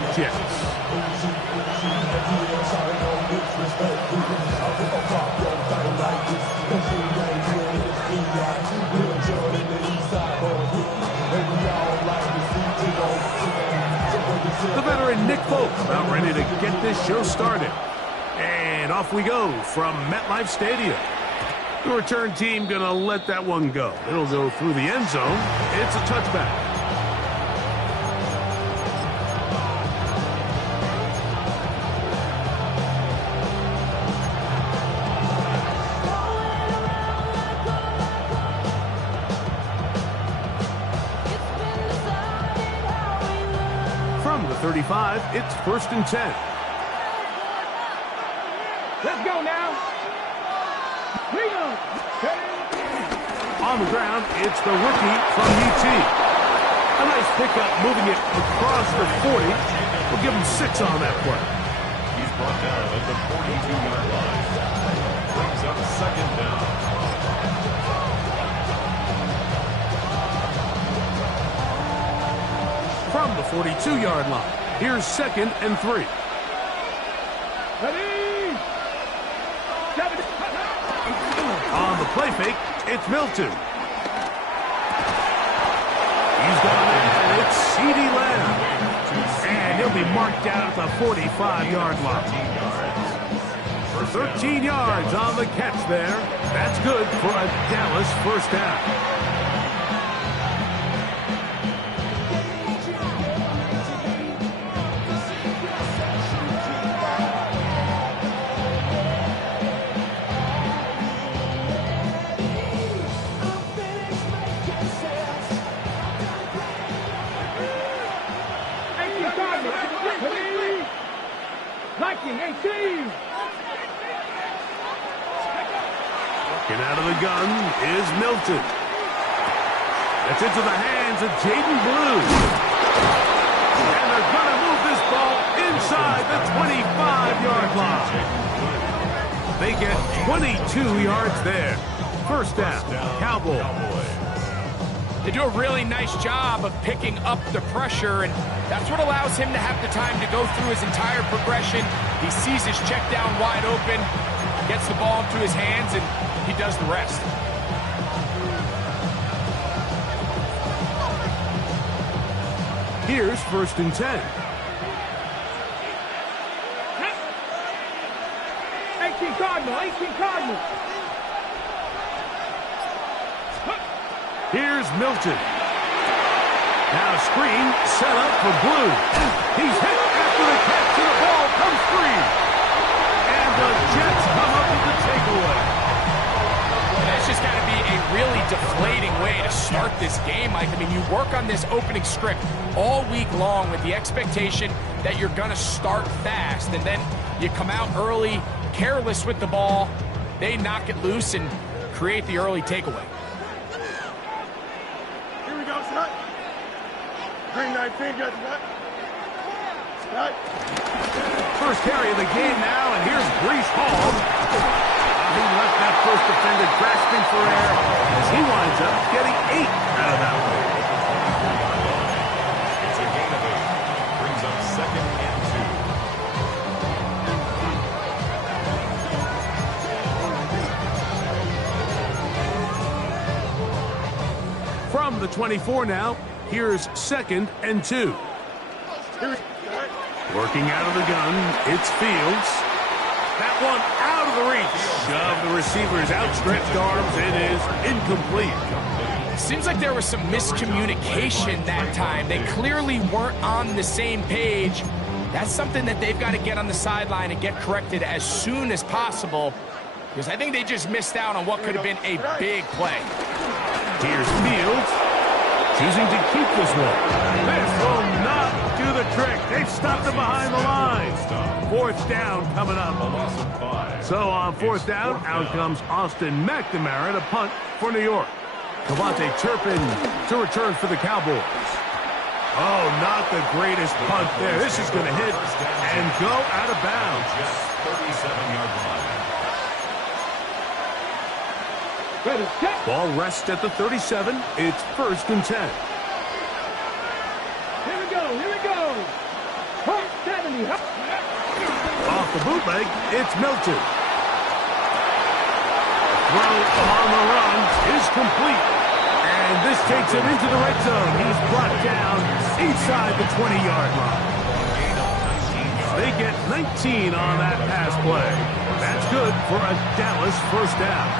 York Jets. The veteran Nick Folk about ready to get this show started. And off we go from MetLife Stadium. The return team going to let that one go. It'll go through the end zone. It's a touchback. From the 35, it's 1st and 10. Let's go now. On the ground, it's the rookie from UT. A nice pickup moving it across the 40. We'll give him 6 on that play. He's brought down at the 42-yard line. Brings up 2nd down. From the 42-yard line, here's 2nd and 3. On the play fake, it's Milton. He's gone in, it's CeeDee Lamb. And he'll be marked down at the 45-yard line. 13 yards on the catch there. That's good for a Dallas 1st down. Get out of the gun is Milton. That's into the hands of Jaden Blue. And they're going to move this ball inside the 25-yard line. They get 22 yards there. 1st down, Cowboys. They do a really nice job of picking up the pressure, and that's what allows him to have the time to go through his entire progression. He sees his check down wide open, gets the ball into his hands, and he does the rest. Here's 1st and 10. 18 Cardinal. Here's Milton. Now screen set up for Blue. He's hit after the catch, and the ball comes free. And the Jets come up with the takeaway. That's just got to be a really deflating way to start this game, Mike. I mean, you work on this opening script all week long with the expectation that you're going to start fast, and then you come out early, careless with the ball. They knock it loose and create the early takeaway. Here we go, Scott. Green 19, good, Scott. First carry of the game now, and here's Breece Hall. He left that first defender grasping for air as he winds up getting 8 out of that one. It's a gain of 8. Brings up 2nd and 2. From the 24 now, here's 2nd and 2. Working out of the gun, it's Fields. That one out of the reach of the receiver's outstretched arms. It is incomplete. Seems like there was some miscommunication that time. They clearly weren't on the same page. That's something that they've got to get on the sideline and get corrected as soon as possible, because I think they just missed out on what could have been a big play. Here's Fields choosing to keep this one. This will not do the trick. They've stopped him behind the line. 4th down coming up. So on 4th down, out comes Austin McNamara to punt for New York. Cavante Turpin to return for the Cowboys. Oh, not the greatest punt there. This is going to hit and go out of bounds. 37-yard line. Ball rests at the 37. It's 1st and 10. Here we go. Off the bootleg, it's Milton. Throw on the run is complete. And this takes him into the red zone. He's brought down inside the 20-yard line. They get 19 on that pass play. That's good for a Dallas first down.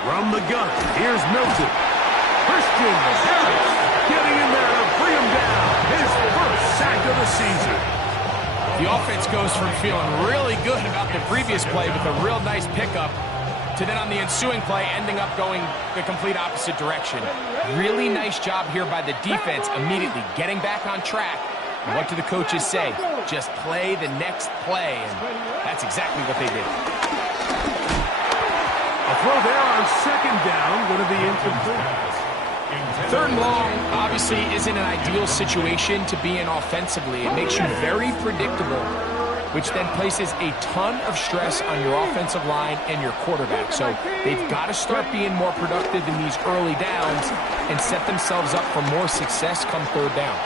From the gun, here's Milton. Christian Harris getting in there to bring him down. His first sack of the season. The offense goes from feeling really good about the previous play with a real nice pickup to then on the ensuing play ending up going the complete opposite direction. Really nice job here by the defense immediately getting back on track. And what do the coaches say? Just play the next play, and that's exactly what they did. A throw there on second down, going to be incomplete. Third and long obviously isn't an ideal situation to be in offensively. It makes you very predictable, which then places a ton of stress on your offensive line and your quarterback. So they've got to start being more productive in these early downs and set themselves up for more success come third down.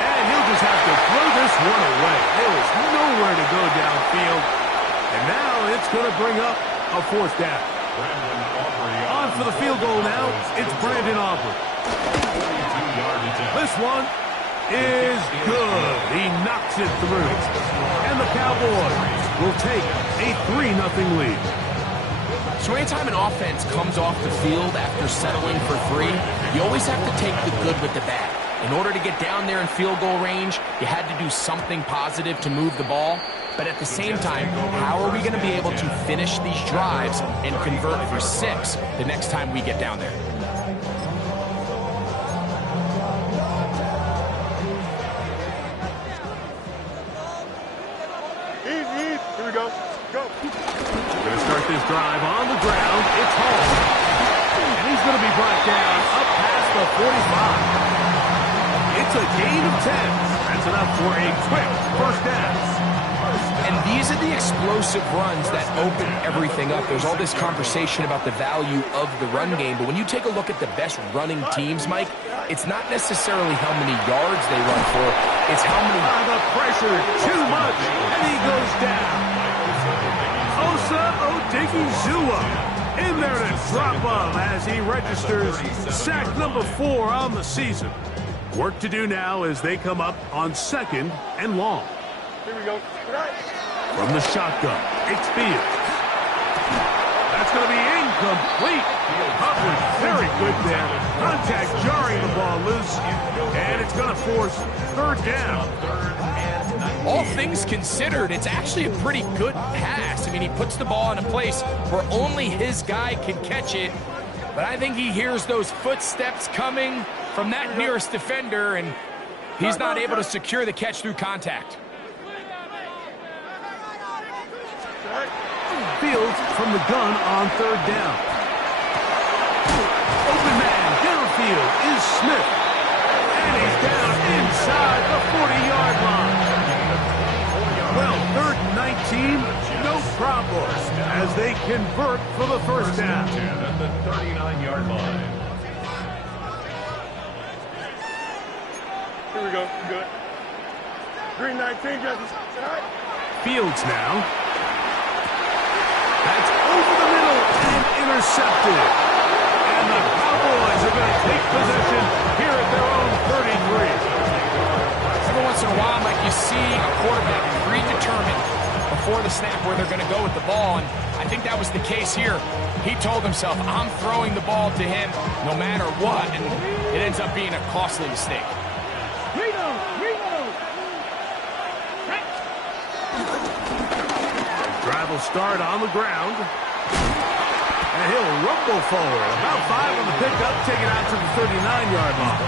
And he'll just have to throw this one away. There is nowhere to go downfield. And now it's going to bring up a fourth down. On for the field goal now, it's Brandon Aubrey. This one is good. He knocks it through. And the Cowboys will take a 3-0 lead. So anytime an offense comes off the field after settling for 3, you always have to take the good with the bad. In order to get down there in field goal range, you had to do something positive to move the ball. But at the same time, how are we going to be able to finish these drives and convert for 6 the next time we get down there? Easy. Here we go. Go. Going to start this drive on the ground. It's Hall. And he's going to be brought down up past the 45. It's a gain of 10. That's enough for a quick first down. And these are the explosive runs that open everything up. There's all this conversation about the value of the run game, but when you take a look at the best running teams, Mike, it's not necessarily how many yards they run for, it's how many... The pressure, too much, and he goes down. Osa Odigizua in there to drop up as he registers sack number 4 on the season. Work to do now as they come up on 2nd and long. Here we go. From the shotgun, it's Fields. That's going to be incomplete. Coverage very good there. Contact jarring the ball loose, and it's going to force third down. All things considered, it's actually a pretty good pass. I mean, he puts the ball in a place where only his guy can catch it, but I think he hears those footsteps coming from that nearest defender, and he's not able to secure the catch through contact. Fields from the gun on third down. Open man downfield is Smith. And he's down inside the 40-yard line. Well, 3rd and 19, no problem as they convert for the first down. At the 39-yard line. Here we go. Good. Green 19, Justice. Fields now. That's over the middle and intercepted. And the Cowboys are going to take possession here at their own 33. Every once in a while, Mike, you see a quarterback predetermined before the snap where they're going to go with the ball, and I think that was the case here. He told himself, I'm throwing the ball to him no matter what, and it ends up being a costly mistake. Drive will start on the ground. And he'll rumble forward. About 5 on the pickup, take it out to the 39-yard line.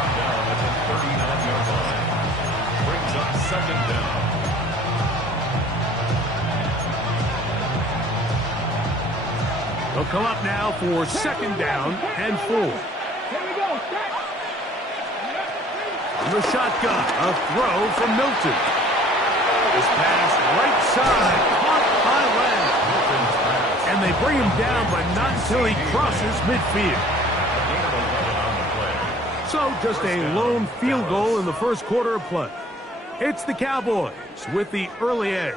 come up now for 2nd down and 4. Here we go. On the shotgun, a throw from Milton. This pass right side, caught by Lamb. And they bring him down, but not until he crosses midfield. So just a lone field goal in the first quarter of play. It's the Cowboys with the early edge.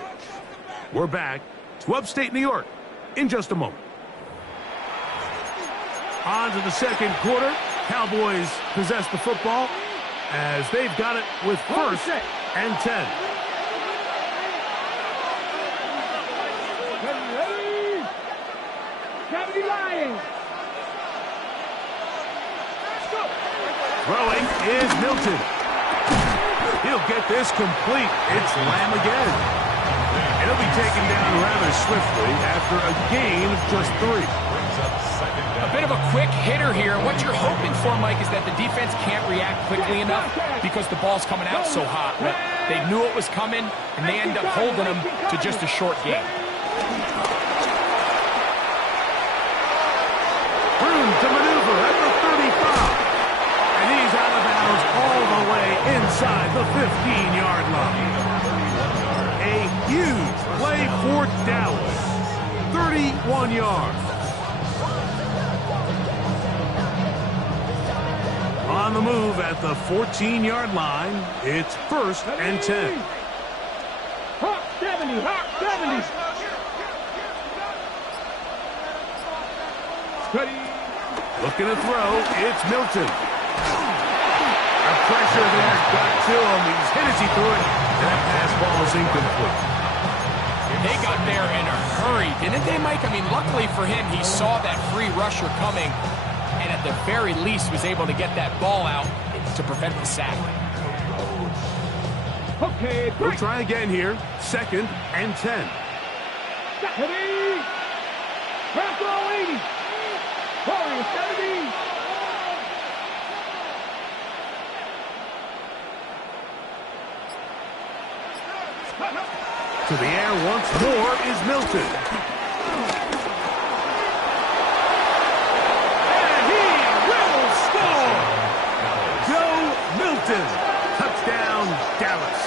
We're back to upstate New York in just a moment. On to the second quarter. Cowboys possess the football as they've got it with 1st and 10. Ready? Cavity line. Throwing is Milton. He'll get this complete. It's Lamb again. He'll be taken down rather swiftly after a gain of just 3. A bit of a quick hitter here. What you're hoping for, Mike, is that the defense can't react quickly enough because the ball's coming out so hot. But they knew it was coming, and they end up holding them to just a short gain. Room to maneuver at the 35. And he's out of bounds all the way inside the 15-yard line. A huge play for Dallas. 31 yards. On the move at the 14-yard line, it's 1st and 10. Hawk 70, Hawk 70. Ready? Looking to throw, it's Milton. A pressure there got to him. He's hit as he threw it. That pass ball is incomplete. They got there in a hurry, didn't they, Mike? I mean, luckily for him, he saw that free rusher coming, and at the very least was able to get that ball out to prevent the sack. Okay, We'll try again here. 2nd and 10. Ready? Half throw 80. Warrior 70. To the air once more is Milton. And he will score! Joe Milton. Touchdown, Dallas.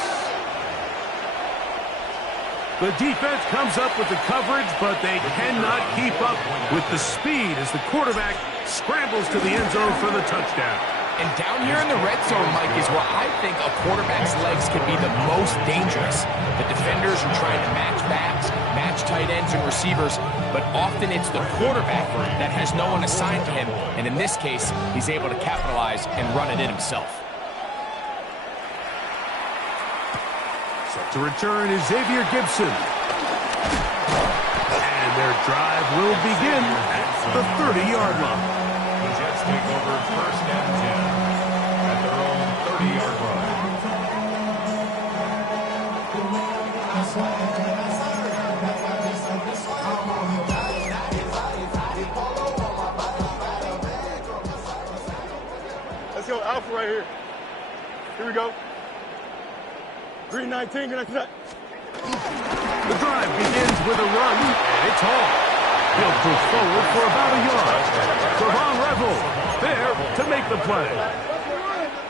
The defense comes up with the coverage, but they cannot keep up with the speed as the quarterback scrambles to the end zone for the touchdown. And down here in the red zone, Mike, is where I think a quarterback's legs can be the most dangerous. The defenders are trying to match backs, match tight ends and receivers, but often it's the quarterback that has no one assigned to him. And in this case, he's able to capitalize and run it in himself. Set to return is Xavier Gibson. And their drive will begin at the 30-yard line. The Jets take over 1st and 10 at their own 30-yard line. Let's go, Alpha right here. Here we go. Green 19, good night. The drive begins with a run, and it's hard. He'll push forward for about a yard. Savon Revel there to make the play.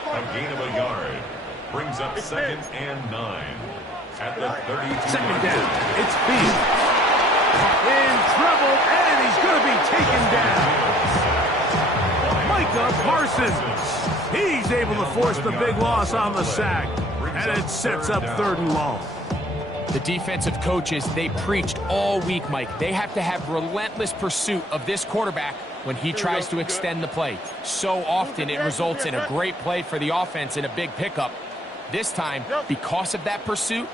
A gain of a yard brings up 2nd and 9 at the 32. 2nd down, it's Fields. In trouble, and he's going to be taken down. Micah Parsons. He's able to force the big loss on the sack, and it sets up 3rd and long. The defensive coaches, they preached all week, Mike. They have to have relentless pursuit of this quarterback when he tries to extend the play. So often it results in a great play for the offense and a big pickup. This time, because of that pursuit,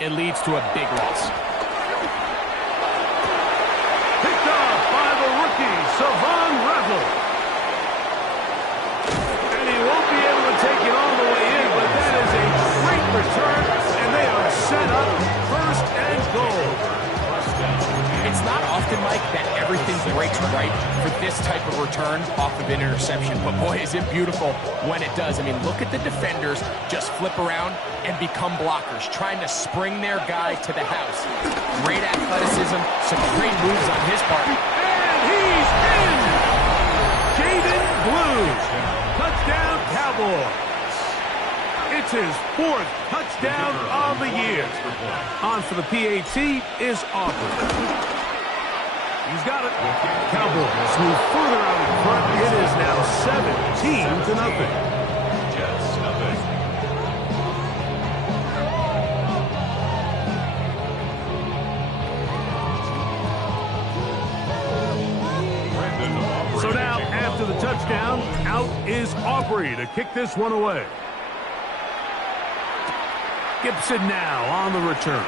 it leads to a big loss. Picked off by the rookie, Savon Revel. And he won't be able to take it all the way in, but that is a great return, and they are set up 1st and goal. It's not often, Mike, that everything breaks right for this type of return off of an interception. But boy, is it beautiful when it does. I mean, look at the defenders just flip around and become blockers, trying to spring their guy to the house. Great athleticism, some great moves on his part. And he He's in! Jaden Blue. Touchdown, Cowboys. It's his 4th touchdown of the year. On for the PAT is Aubrey. He's got it. Cowboys move further out in front. It is now 17-0. Jets nothing. So now, after the touchdown, out is Aubrey to kick this one away. Gibson now on the return.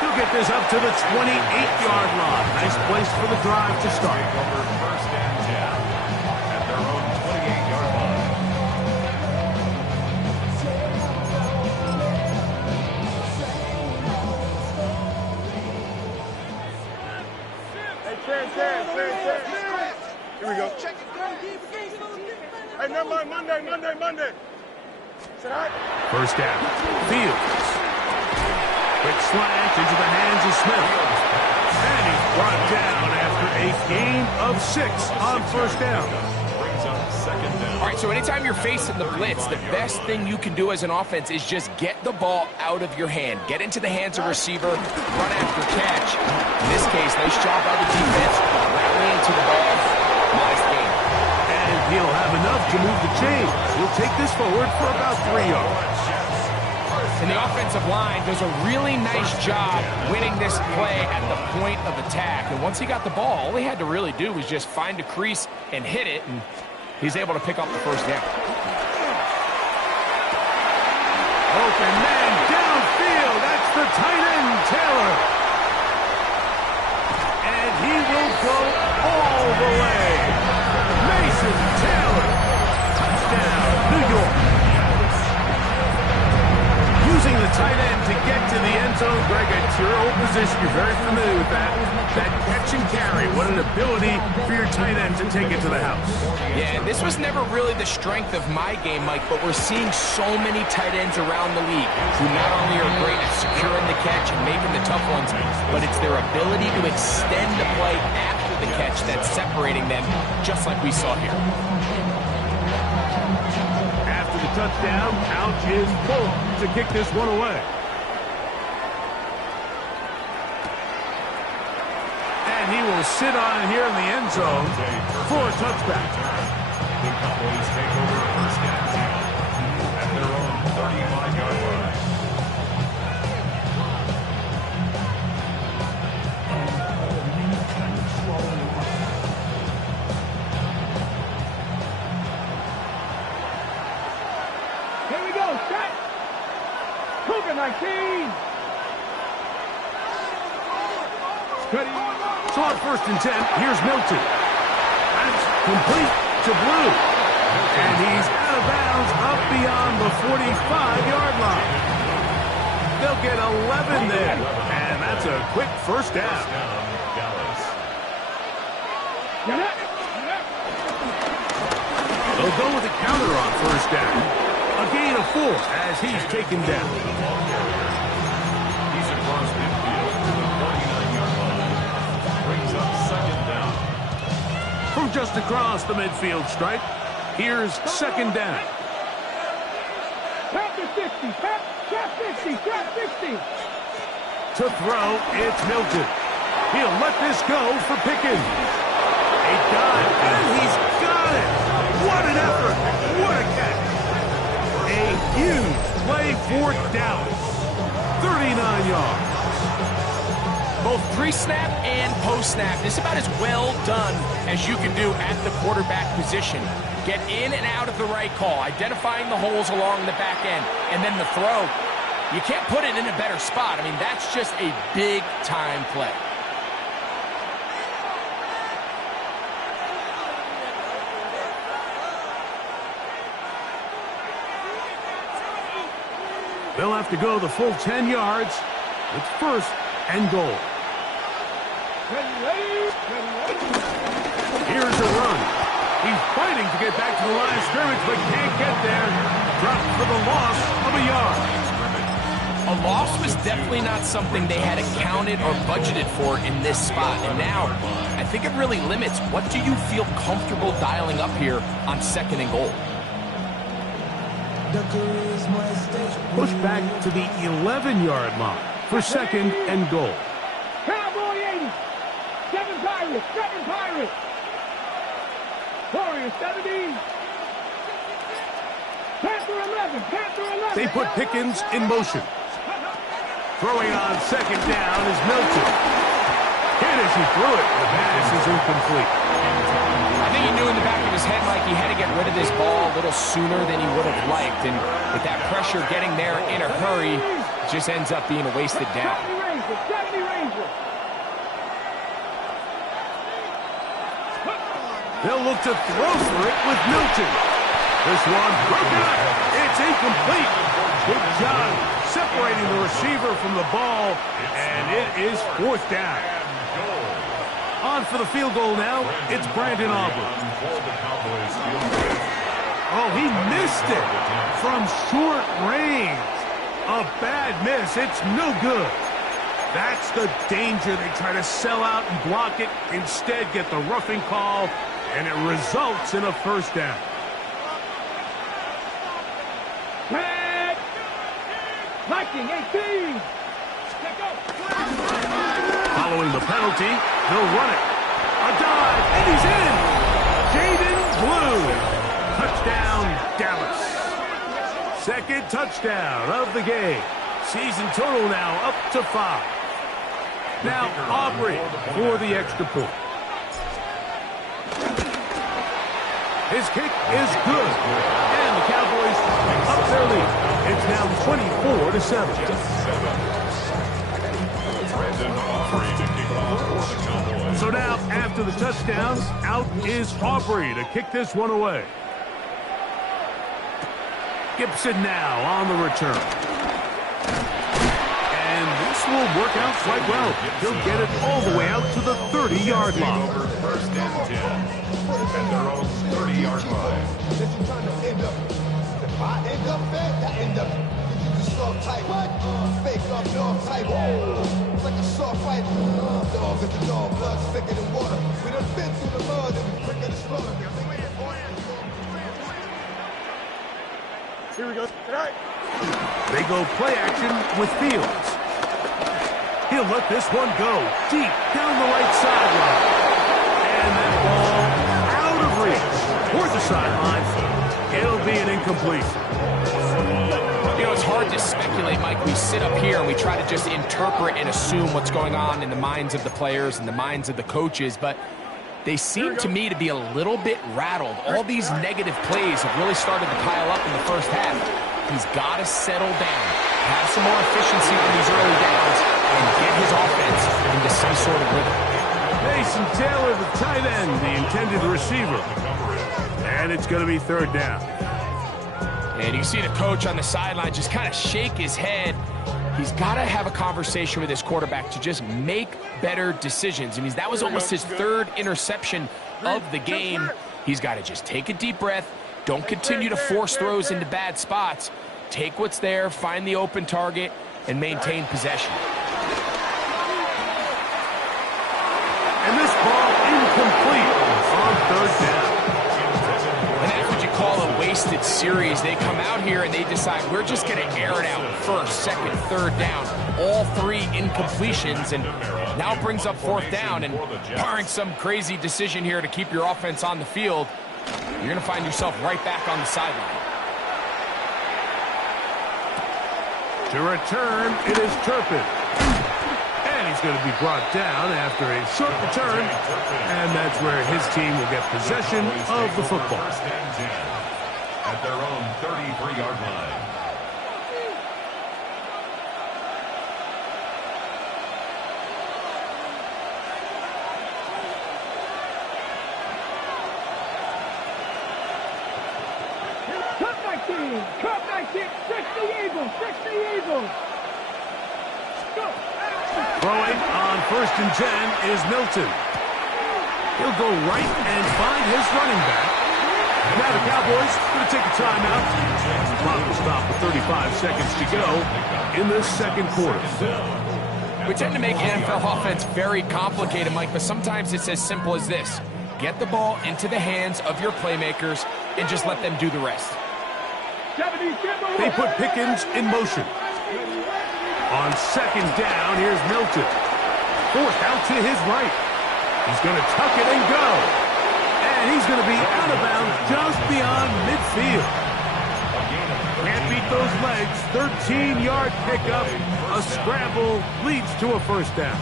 He'll get this up to the 28-yard line. Nice place for the drive to start. Over 1st and 10 at their own 28-yard line. Hey, Terrence. Here we go. Hey, never mind. Monday. Sit high. First down. Fields. Quick slant into the hands of Smith. And he's brought down after a gain of 6 on first down. Brings up 2nd down. All right, so anytime you're facing the blitz, the best thing you can do as an offense is just get the ball out of your hand. Get into the hands of receiver, run after catch. In this case, nice job by the defense, rallying to the ball. Nice game. And he'll have enough to move the chains. He'll take this forward for about 3 yards. And the offensive line does a really nice job winning this play at the point of attack. And once he got the ball, all he had to really do was just find a crease and hit it, and he's able to pick up the first down. Open man downfield. That's the tight end, Taylor. And he will go all the way. Mason Taylor. Touchdown, New York. Using the tight end to get to the end zone. Greg, at your old position, you're very familiar with that. That catch and carry. What an ability for your tight end to take it to the house. Yeah, and this was never really the strength of my game, Mike, but we're seeing so many tight ends around the league who not only are great at securing the catch and making the tough ones, but it's their ability to extend the play after the catch that's separating them, just like we saw here. After the touchdown, out is Polk to kick this one away. And he will sit on it here in the end zone for a touchback. The Cowboys take over 1st and 10 at their own 35-yard line. Here we go. Set. Cougar 19. So on 1st and 10, here's Milton. That's complete to Blue. And he's out of bounds up beyond the 45-yard line. They'll get 11 there. And that's a quick first down. Dallas. They'll go with a counter on first down. A gain of 4 as he's taken down. He's across midfield to the 49-yard line. Brings up 2nd down. From just across the midfield stripe, here's 2nd down. Tap to 60. Tap 50. Tap 60. To throw, it's Milton. He'll let this go for Pickens. A dive, and he's got it. What an effort. What a catch. A huge play for Dallas. 39 yards. Both pre-snap and post-snap, this is about as well done as you can do at the quarterback position. Get in and out of the right call, identifying the holes along the back end, and then the throw. You can't put it in a better spot. I mean, that's just a big-time play. They'll have to go the full 10 yards. It's 1st and goal. Here's a run. He's fighting to get back to the line of scrimmage, but can't get there. Dropped for the loss of a yard. A loss was definitely not something they had accounted or budgeted for in this spot. And now, I think it really limits what do you feel comfortable dialing up here on 2nd and goal. Push back to the 11-yard line for 2nd and goal. Cowboy 80. 7 Pirates. 7 Pirates. Warriors 17. Panther 11. Panther 11. They put Pickens in motion. Throwing on 2nd down is Milton. Hit as he threw it. The pass is incomplete. I think he knew in the back of his head, Mike, he had to get rid of this ball a little sooner than he would have liked. And with that pressure getting there in a hurry, it just ends up being a wasted down. 70 Rangers. They'll look to throw for it with Milton. This one broken up. It's incomplete. Good job separating the receiver from the ball, and it is 4th down. On for the field goal now. It's Brandon Aubrey. Oh, he missed it from short range. A bad miss. It's no good. That's the danger. They try to sell out and block it. Instead, get the roughing call, and it results in a 1st down. Red. Viking 18. Following the penalty, they'll run it. A dive, and he's in. Jaden Blue. Touchdown, Dallas. 2nd touchdown of the game. Season total now up to 5. Now Aubrey for the extra point. His kick is good. And the Cowboys up their lead. It's now 24-7. So now, after the touchdowns, out is Aubrey to kick this one away. Gibson now on the return. And this will work out quite well. He'll get it all the way out to the 30-yard line. 1st and 10 at their own 30-yard line. Like a soft fight, dog at the dog, blood thicker than water. We done been through the mud and we quicker to slaughter. Here we go. All right. They go play action with Fields. He'll let this one go deep down the right sideline. And that ball out of reach toward the sideline. It'll be an incompletion. You know, it's hard to speculate, Mike. We sit up here and we try to just interpret and assume what's going on in the minds of the players and the minds of the coaches, but they seem to me to be a little bit rattled. All these negative plays have really started to pile up in the 1st half. He's got to settle down, have some more efficiency on these early downs, and get his offense into some sort of rhythm. Mason Taylor, the tight end, the intended receiver. And it's going to be 3rd down. And you see the coach on the sideline just kind of shake his head. He's got to have a conversation with his quarterback to just make better decisions. And that was almost his 3rd interception of the game. He's got to just take a deep breath. Don't continue to force throws into bad spots. Take what's there, find the open target, and maintain possession. And this ball incomplete on 3rd down. And that's what you call a wasted series. They come out here and they decide we're just going to air it out 1st, 2nd, 3rd down. All 3 incompletions, and now it brings up 4th down. And barring some crazy decision here to keep your offense on the field, you're going to find yourself right back on the sideline. To return, it is Turpin. And he's going to be brought down after a short return. And that's where his team will get possession of the football. 1st and 10 at their own 33-yard line. Cup 19, 60 Eagles, 60 Eagles. Go. Throwing on 1st and 10 is Milton. He'll go right and find his running back. Now the Cowboys going to take a timeout. Clock is stop with 35 seconds to go in this second quarter. We tend to make NFL offense very complicated, Mike, but sometimes it's as simple as this. Get the ball into the hands of your playmakers and just let them do the rest. They put Pickens in motion. On second down, here's Milton. Forced out to his right. He's going to tuck it and go. And he's going to be out of bounds just beyond midfield. Can't beat those legs. 13-yard pickup. A scramble leads to a first down.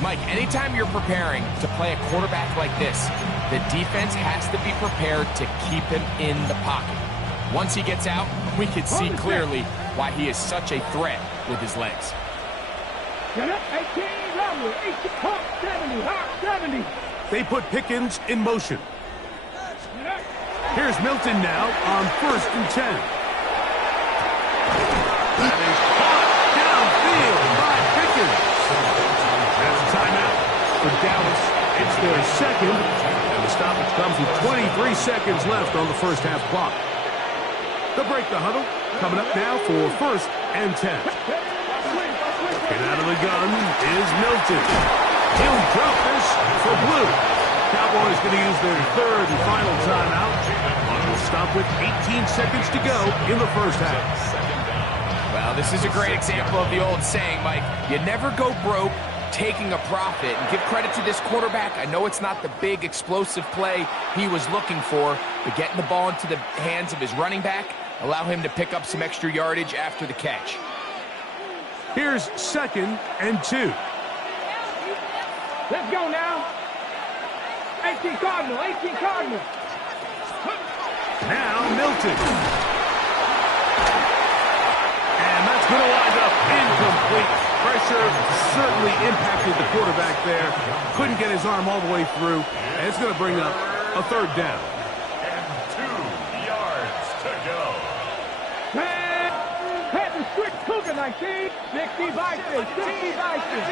Mike, anytime you're preparing to play a quarterback like this, the defense has to be prepared to keep him in the pocket. Once he gets out, we can see clearly why he is such a threat with his legs. 18, 70. They put Pickens in motion. Here's Milton now on 1st and 10. That is caught downfield by Pickens. That's a timeout for Dallas. It's their second, and the stoppage comes with 23 seconds left on the first half clock. They'll break the huddle. Coming up now for 1st and 10. Looking out of the gun is Milton. He'll drop this for Blue. Cowboys going to use their third and final timeout. We'll stop with 18 seconds to go in the first half. Well, this is a great example of the old saying, Mike. You never go broke taking a profit. And give credit to this quarterback. I know it's not the big explosive play he was looking for, but getting the ball into the hands of his running back, allow him to pick up some extra yardage after the catch. Here's 2nd and 2. Let's go now. 18 Cardinal, 18 Cardinal. Now Milton. And that's going to wind up incomplete. Pressure certainly impacted the quarterback there. Couldn't get his arm all the way through. And it's going to bring up a 3rd down. And 2 yards to go. Had the switch cooking, 19. 60 Vikings, 60 Vikings.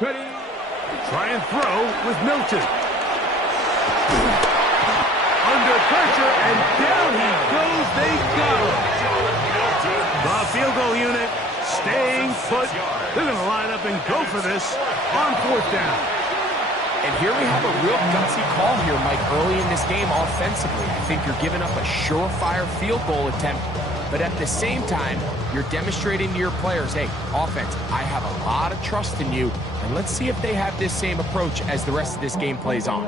Ready. Try and throw with Milton. Under pressure, and down he goes. They got him. The field goal unit staying put. They're going to line up and go for this on 4th down. And here we have a real gutsy call here, Mike, early in this game offensively. I think you're giving up a surefire field goal attempt, but at the same time, you're demonstrating to your players, hey, offense, I have a lot of trust in you, and let's see if they have this same approach as the rest of this game plays on.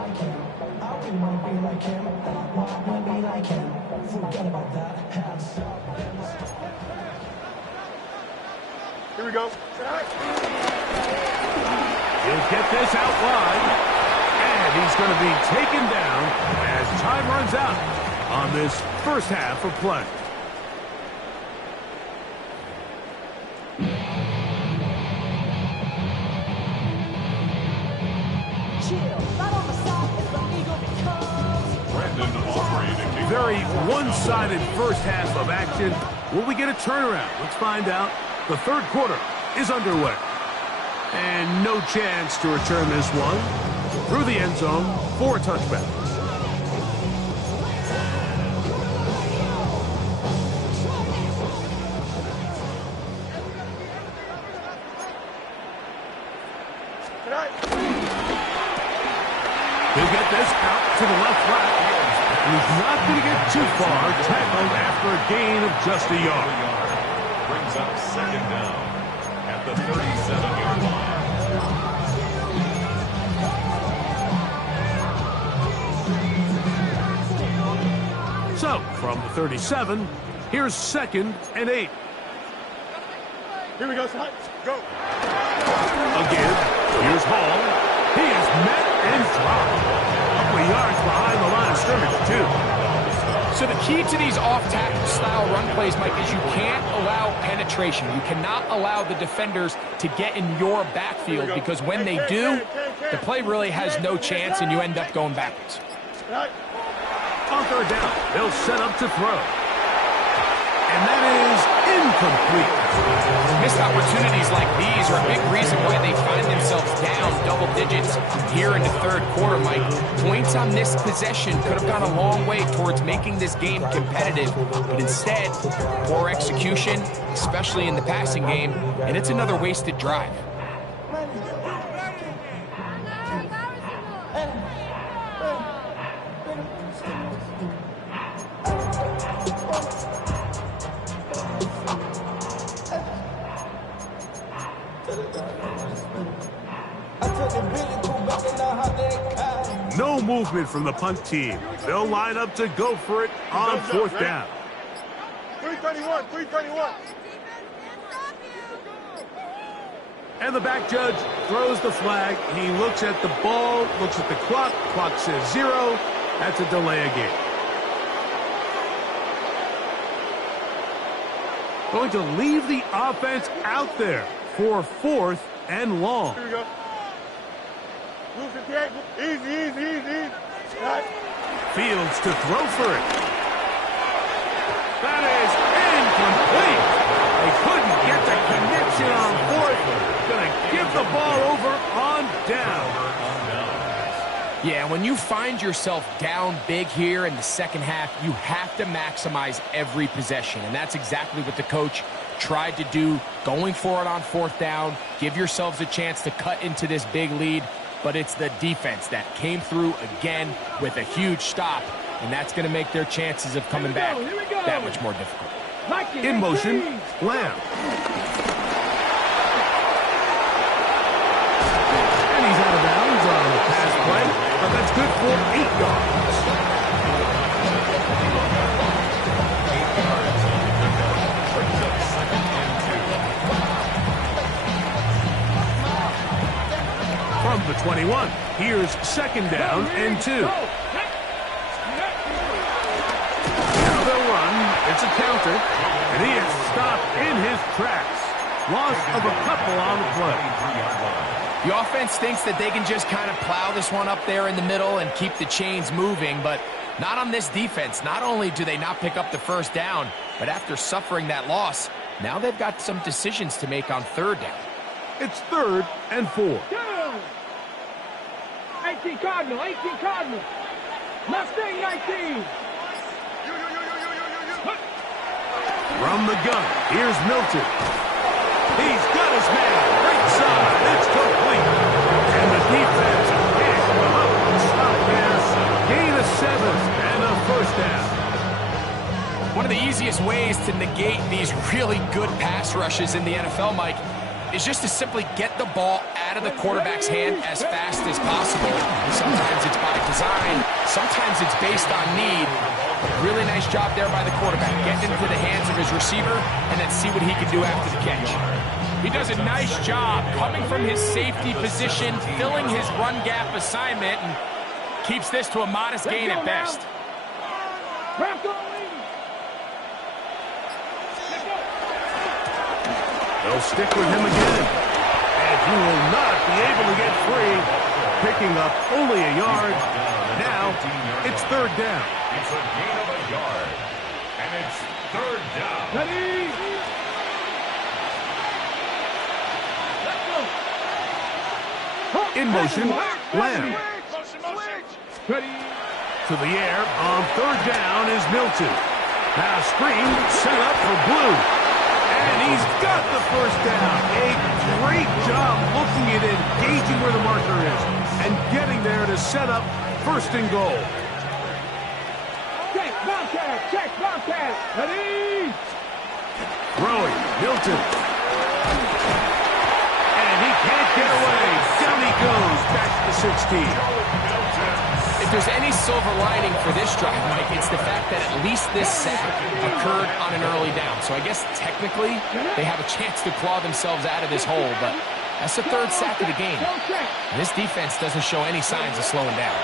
Here we go. He'll get this out wide, and he's going to be taken down as time runs out on this first half of play. Very one-sided first half of action. Will we get a turnaround? Let's find out. The 3rd quarter is underway. And no chance to return this one through the end zone for a touchback. He'll get this out to the left flat. And he's not going to get too far. Tackled after a gain of just a yard. Brings up 2nd down at the 37-yard line. So, from the 37, here's 2nd and 8. Here we go, son. Go. Again, here's Hall. He is met and dropped. Couple of yards behind the line of scrimmage, too. So the key to these off-tackle style run plays, Mike, is you can't allow penetration. You cannot allow the defenders to get in your backfield, because when they do, the play really has no chance and you end up going backwards. On 3rd down, they'll set up to throw. And that is incomplete. Missed opportunities like these are a big reason why they find themselves down double digits here in the third quarter, Mike. Points on this possession could have gone a long way towards making this game competitive, but instead, poor execution, especially in the passing game, and it's another wasted drive. No movement from the punt team. They'll line up to go for it on fourth down. 321, 321. And the back judge throws the flag. He looks at the ball, looks at the clock. Clock says 0. That's a delay of game. Going to leave the offense out there for fourth and long. Here we go. Move 58. Easy. Right. Fields to throw for it. That is incomplete. They couldn't get the connection on fourth. Going to give the ball over on down. Yeah, when you find yourself down big here in the second half, you have to maximize every possession. And that's exactly what the coach tried to do, going for it on fourth down. Give yourselves a chance to cut into this big lead. But it's the defense that came through again with a huge stop. And that's going to make their chances of coming back that much more difficult. In motion, Lamb. And he's out of bounds on the pass play, but that's good for 8 yards. From the 21, here's second down and 2. Now they'll run. It's a counter, and he is stopped in his tracks. Loss of a couple on the play. The offense thinks that they can just kind of plow this one up there in the middle and keep the chains moving, but not on this defense. Not only do they not pick up the first down, but after suffering that loss, now they've got some decisions to make on third down. It's 3rd and 4. 18 Cardinal. Mustang 19. From the gun, here's Milton. He's got his man. Right side. It's complete. And the defense can't come up with a stop there. Gain of 7 and a first down. One of the easiest ways to negate these really good pass rushes in the NFL, Mike, is just to simply get the ball out of the quarterback's hand as fast as possible. Sometimes it's by design, sometimes it's based on need. Really nice job there by the quarterback, getting into the hands of his receiver and then see what he can do after the catch. He does a nice job coming from his safety position, filling his run gap assignment, and keeps this to a modest gain at best. They'll stick with him again. And he will not be able to get free. Picking up only a yard. Now, it's 3rd down. It's a gain of a yard. And it's 3rd down. In motion, Lamb. To the air on 3rd down is Milton. Now screen set up for Blue. And he's got the first down. A great job looking at it, engaging where the marker is, and getting there to set up 1st and goal. Check, Bobcat. Ready? Throwing, Milton. And he can't get away. Down he goes, back to the 16. If there's any silver lining for this drive, Mike, it's the fact that at least this sack occurred on an early down. So I guess technically they have a chance to claw themselves out of this hole, but that's the 3rd sack of the game. And this defense doesn't show any signs of slowing down.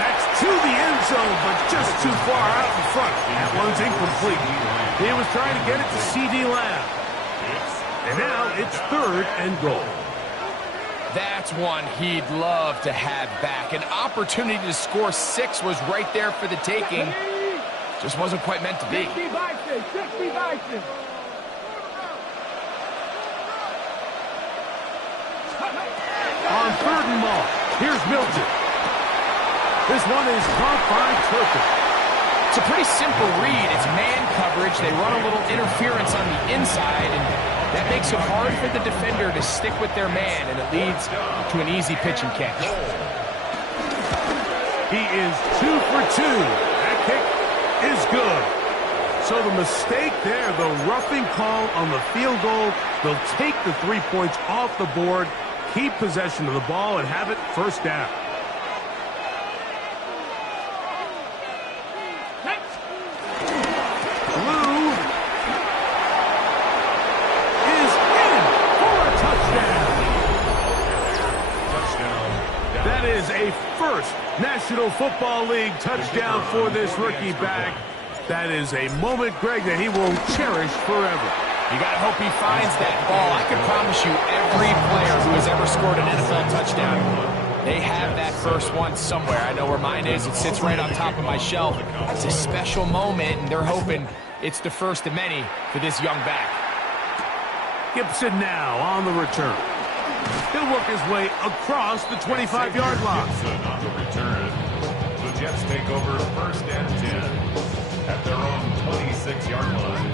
That's to the end zone, but just too far out in front. That one's incomplete. He was trying to get it to C.D. Lamb. And now it's 3rd and goal. That's one he'd love to have back. An opportunity to score 6 was right there for the taking. Just wasn't quite meant to be. 60 Bison, 60 Bison. On 3rd and long, here's Milton. This one is caught by Turpin. It's a pretty simple read. It's man coverage. They run a little interference on the inside, and that makes it hard for the defender to stick with their man, and it leads to an easy pitch and catch. He is 2 for 2. That kick is good. So the mistake there, the roughing call on the field goal, they'll take the 3 points off the board, keep possession of the ball, and have it first down. Blue is in for a touchdown. That is a first National Football League touchdown for this rookie back. That is a moment, Greg, that he will cherish forever. You got to hope he finds that ball. I can promise you every player who has ever scored an NFL touchdown, they have that first one somewhere. I know where mine is. It sits right on top of my shelf. It's a special moment, and they're hoping it's the first of many for this young back. Gibson now on the return. He'll work his way across the 25-yard line. Gibson on the return. The Jets take over 1st and 10 at their own 26-yard line.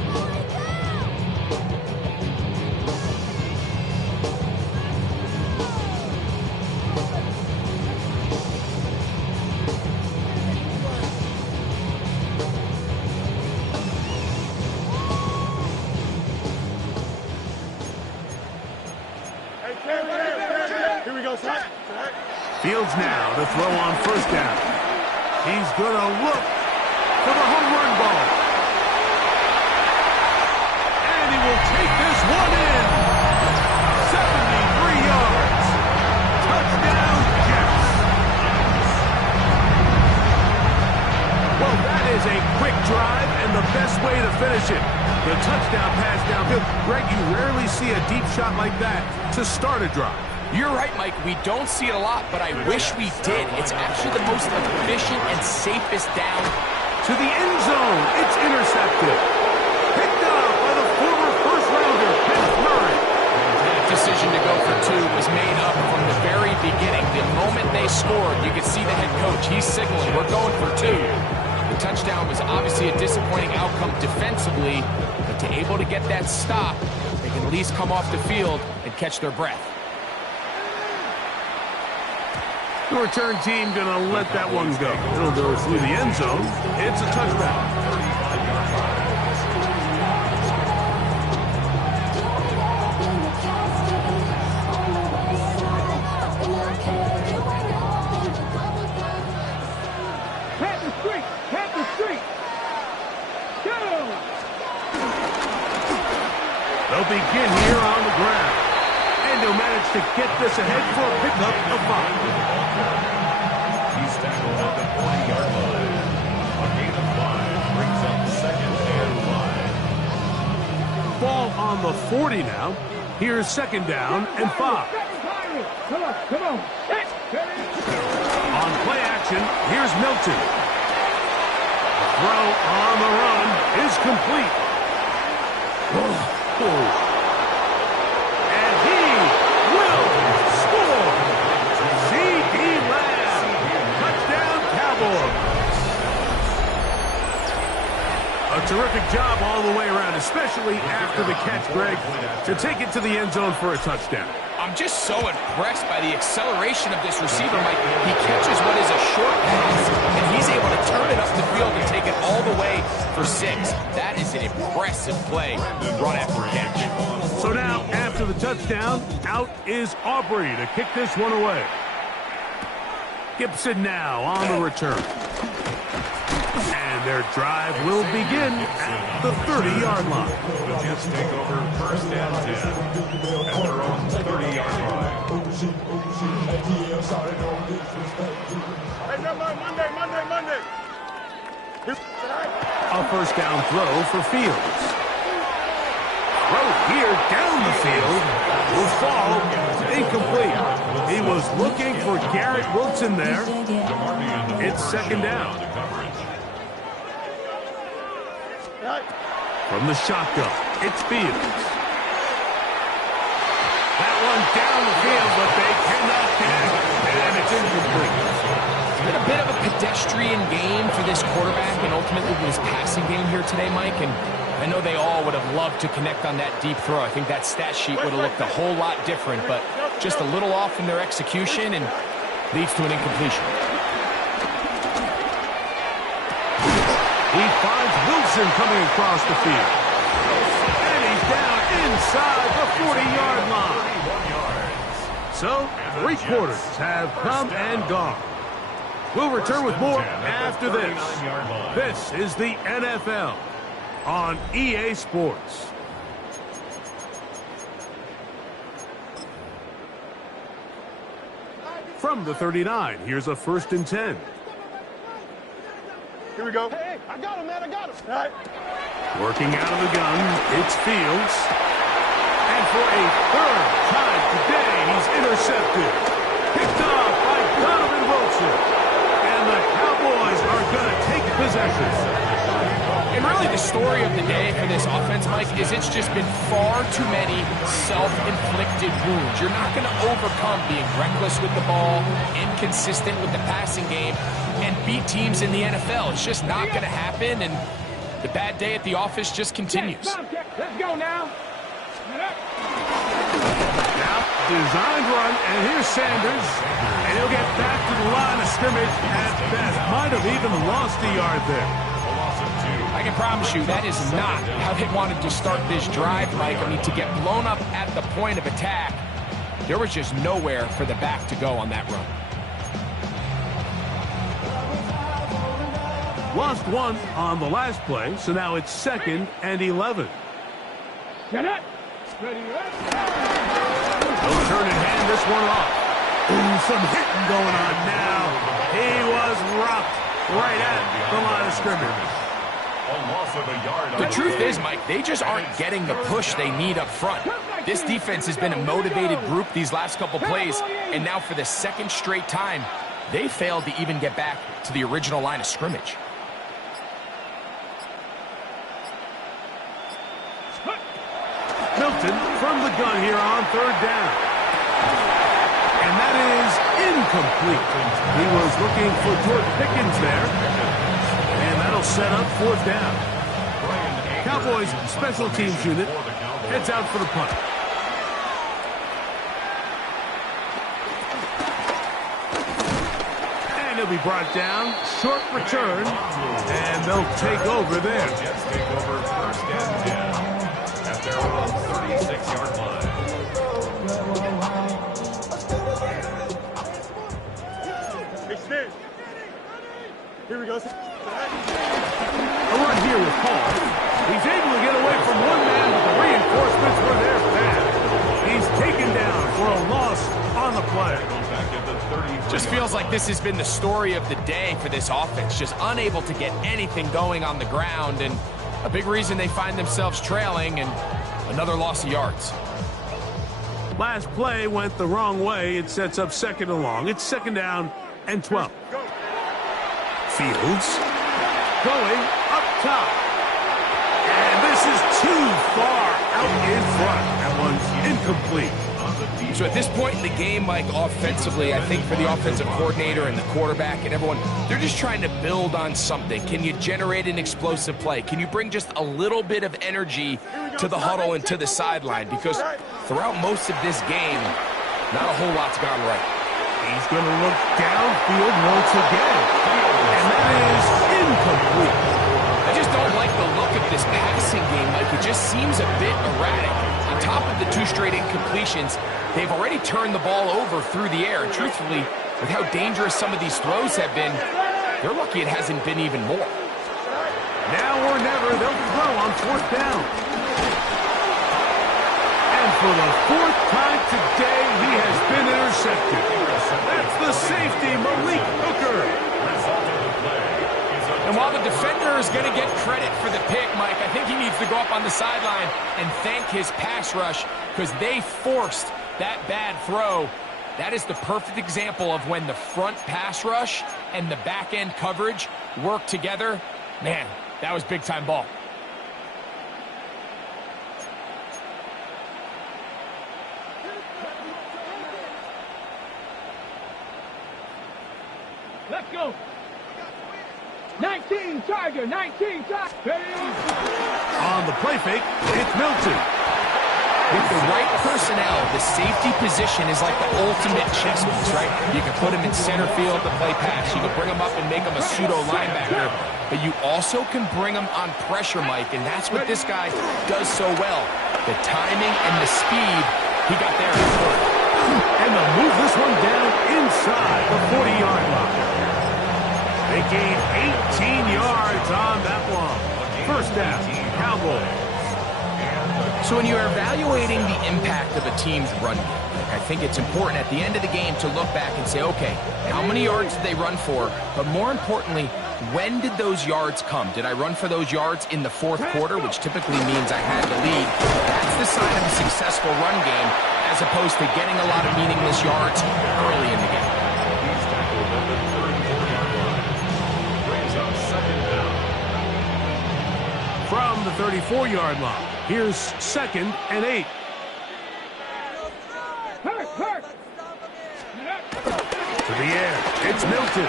Here we go, son. Fields now to throw on 1st down. He's going to look for the home run ball. And he will take this one in. 73 yards. Touchdown, Jets. Well, that is a quick drive and the best way to finish it. The touchdown pass downfield. Greg, you rarely see a deep shot like that to start a drive. You're right, Mike. We don't see it a lot, but I wish we did. It's actually the most efficient and safest down. To the end zone. It's intercepted. Picked up by the former first-rounder, Kenneth Murray. That decision to go for 2 was made up from the very beginning. The moment they scored, you could see the head coach. He's signaling, we're going for 2. The touchdown was obviously a disappointing outcome defensively, but to able to get that stop, they can at least come off the field and catch their breath. The return team going to let that one go. It'll go through the end zone. It's a touchdown. Panther Street. Go! They'll begin here on the ground. And they'll manage to get this ahead for a pickup of 5. He's tackled at the 40-yard line. A gain of 5 brings up 2nd and 5. Ball on the 40 now. Here's 2nd down and 5. Come on. On play action, here's Milton. Throw on the run is complete. And he will score. C.D. Lamb. Touchdown, Cowboys. A terrific job all the way around, especially after the catch, Greg, to take it to the end zone for a touchdown. I'm just so impressed by the acceleration of this receiver, Mike. He catches what is a short pass, and he's able to turn it up the field and take it all the way for 6. That is an impressive play, run after catch. So now, after the touchdown, out is Aubrey to kick this one away. Gibson now on the return. And their drive will begin at the 30-yard line. The Jets take over 1st and 10 at their own 30-yard line. Hey, Monday. A 1st down throw for Fields. Throw here down the field will fall incomplete. He was looking for Garrett Wilson there. It's 2nd down. From the shotgun, it's Fields. That one down the field, but they cannot get it. And it's incomplete. It's been a bit of a pedestrian game for this quarterback and ultimately this passing game here today, Mike. And I know they all would have loved to connect on that deep throw. I think that stat sheet would have looked a whole lot different, but just a little off in their execution and leads to an incompletion. He finds Wilson coming across the field. And he's down inside the 40-yard line. So, 3 quarters have come and gone. We'll return with more after this. This is the NFL on EA Sports. From the 39, here's a 1st and 10. Here we go. Hey, I got him, man. I got him. All right. Working out of the gun, it's Fields. And for a 3rd time today, he's intercepted. Picked off by Donovan Wilson. And the Cowboys are going to take possession. And really the story of the day for this offense, Mike, is it's just been far too many self-inflicted wounds. You're not going to overcome being reckless with the ball, inconsistent with the passing game, and beat teams in the NFL. It's just not going to happen, and the bad day at the office just continues. Let's go now. Now, designed run, and here's Sanders. And he'll get back to the line of scrimmage at best. Might have even lost a yard there. I can promise you that is not how they wanted to start this drive, Mike. I mean, to get blown up at the point of attack, there was just nowhere for the back to go on that run. Lost 1 on the last play, so now it's 2nd and 11. Get it. Ready, They'll turn and hand this one off. Ooh, some hitting going on now. He was rocked right at the line of scrimmage. The truth is, Mike, they just aren't getting the push they need up front. This defense has been a motivated group these last couple plays, and now for the 2nd straight time, they failed to even get back to the original line of scrimmage. Milton from the gun here on 3rd down. And that is incomplete. He was looking for George Pickens there. And that'll set up 4th down. Cowboys special teams unit heads out for the punt. And he'll be brought down. Short return. And they'll take over there. Jets take over 1st and 10 at their own 36-yard line. Hey, Steve. Here we go. A run here with Paul. He's able to get away from one man, but the reinforcements were there fast. He's taken down for a loss on the play. Just feels like this has been the story of the day for this offense. Just unable to get anything going on the ground, and a big reason they find themselves trailing, and another loss of yards. Last play went the wrong way. It sets up 2nd and long. It's 2nd down and 12. Fields going up top. And this is too far out in front. That one's incomplete. So at this point in the game, Mike, offensively, I think for the offensive coordinator and the quarterback and everyone, they're just trying to build on something. Can you generate an explosive play? Can you bring just a little bit of energy to the huddle and to the sideline? Because throughout most of this game, not a whole lot's gone right. He's going to look downfield once again. And that is incomplete. I just don't like the look of this passing game, Mike. It just seems a bit erratic. On top of the 2 straight incompletions, they've already turned the ball over through the air. And truthfully, with how dangerous some of these throws have been, they're lucky it hasn't been even more. Now or never, they'll throw on 4th down. And for the 4th time today, he has been intercepted. That's the safety, Malik Hooker. And while the defender is going to get credit for the pick, Mike, I think he needs to go up on the sideline and thank his pass rush because they forced that bad throw. That is the perfect example of when the front pass rush and the back end coverage work together. Man, that was big-time ball. Let's go. 19 Charger, 19 Charger. On the play fake, it's Milton. With the right personnel, the safety position is like the ultimate chess piece, right? You can put him in center field to play pass. You can bring him up and make him a pseudo linebacker. But you also can bring him on pressure, Mike, and that's what this guy does so well. The timing and the speed, he got there in court. And they'll move this one down inside the 40-yard line. They gain 18 yards on that one. First down, Cowboys. So when you're evaluating the impact of a team's run game, I think it's important at the end of the game to look back and say, okay, how many yards did they run for? But more importantly, when did those yards come? Did I run for those yards in the fourth quarter, which typically means I had the lead? That's the sign of a successful run game, as opposed to getting a lot of meaningless yards early in the game. He's tackled at the 34-yard line. Brings up second down. From the 34-yard line, here's 2nd and 8. Hurt. To the air, it's Milton.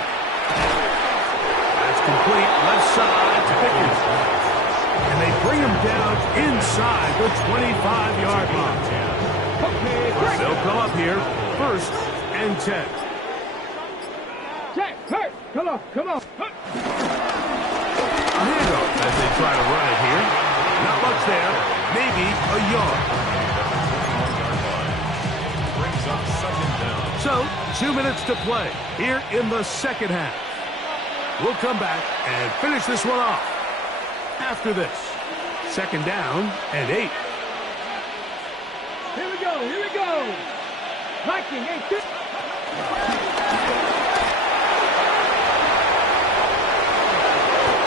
That's complete, left side to Pickens. And they bring him down inside the 25-yard line. They'll come up here, 1st and 10. Check, hurt. Come on. Handoff as they try to run it here. Not much there, maybe a yard. Brings up second down. So, 2 minutes to play here in the second half. We'll come back and finish this one off after this. 2nd down and 8. Here we go. Viking, 8.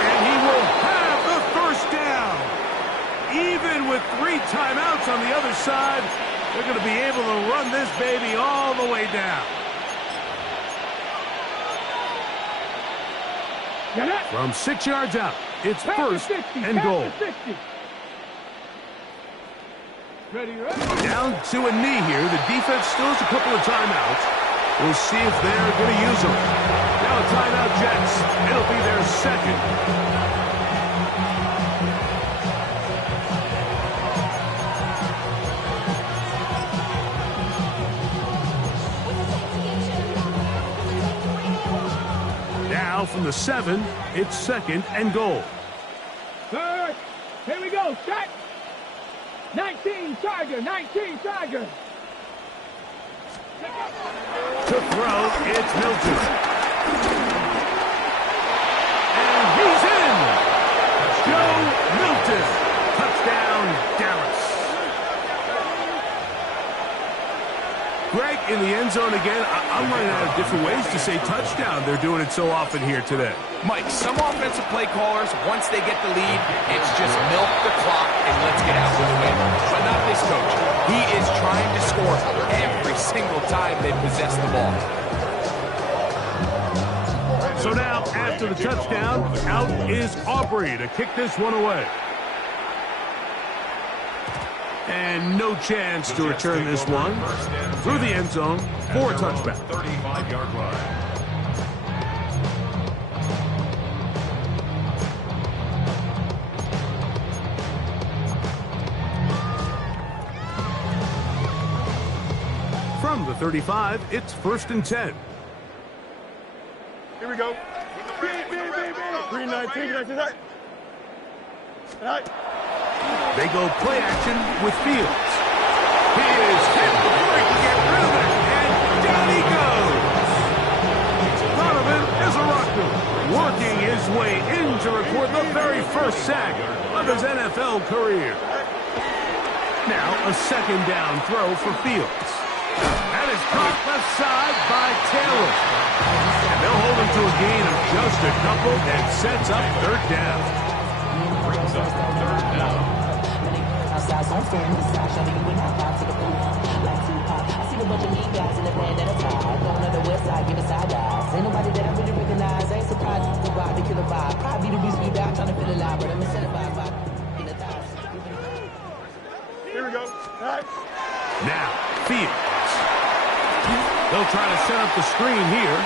And he will have the first down. Even with 3 timeouts on the other side, they're going to be able to run this baby all the way down. From 6 yards out, it's 1st and goal. Ready. Down to a knee here. The defense still has a couple of timeouts. We'll see if they're going to use them. Now a timeout, Jets. It'll be their 2nd. Now from the 7, it's 2nd and goal. Third. Here we go. Set. 19 Charger. To throw, it's Milton. And he's in! Joe Milton. Touchdown, Dallas. Greg in the end zone again. I'm running out of different ways to say touchdown. They're doing it so often here today. Mike, some offensive play callers, once they get the lead, it's just milk the clock and let's get out with the win. But not this coach. He is trying to score every single time they possess the ball. So now, after the touchdown, out is Aubrey to kick this one away. And no chance to return this one through the end zone for a touchback. 35-yard line. From the 35, it's 1st and 10. Here we go. 3-19. They go play action with Fields. He is hit before he can get rid of it, and down he goes. Donovan is a Rucker, working his way in to record the very first sack of his NFL career. Now a 2nd down throw for Fields. That is caught left side by Taylor. And they'll hold him to a gain of just a couple and sets up 3rd down. Brings up 3rd down. Here we go. Now, Fields. They'll try to set up the screen here.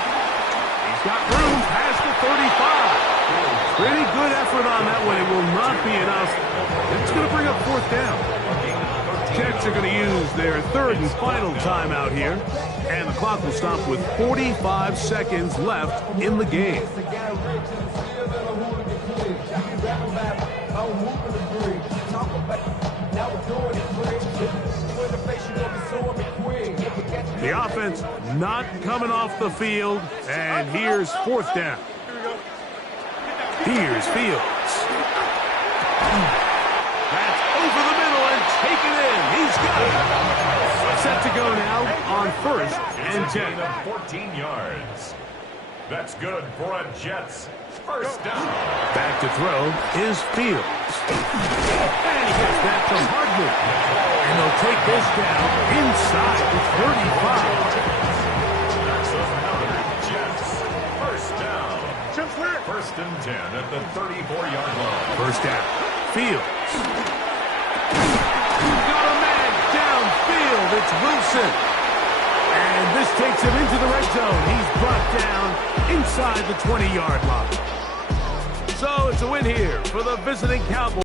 He's got room past the 35. Pretty good effort on that one. It will not be enough. It's going to bring up fourth down. Jets are going to use their third and final timeout here. And the clock will stop with 45 seconds left in the game. The offense not coming off the field. And here's fourth down. Here's Fields. That's over the middle and taken in. He's got it. Set to go now on first and 10. 14 yards. That's good for a Jets first down. Back to throw is Fields. And he gets that to Hardman. And they'll take this down inside the 35. First and 10 at the 34-yard line. First down. Fields. Got a man downfield. It's Wilson. And this takes him into the red zone. He's brought down inside the 20-yard line. So it's a win here for the visiting Cowboys.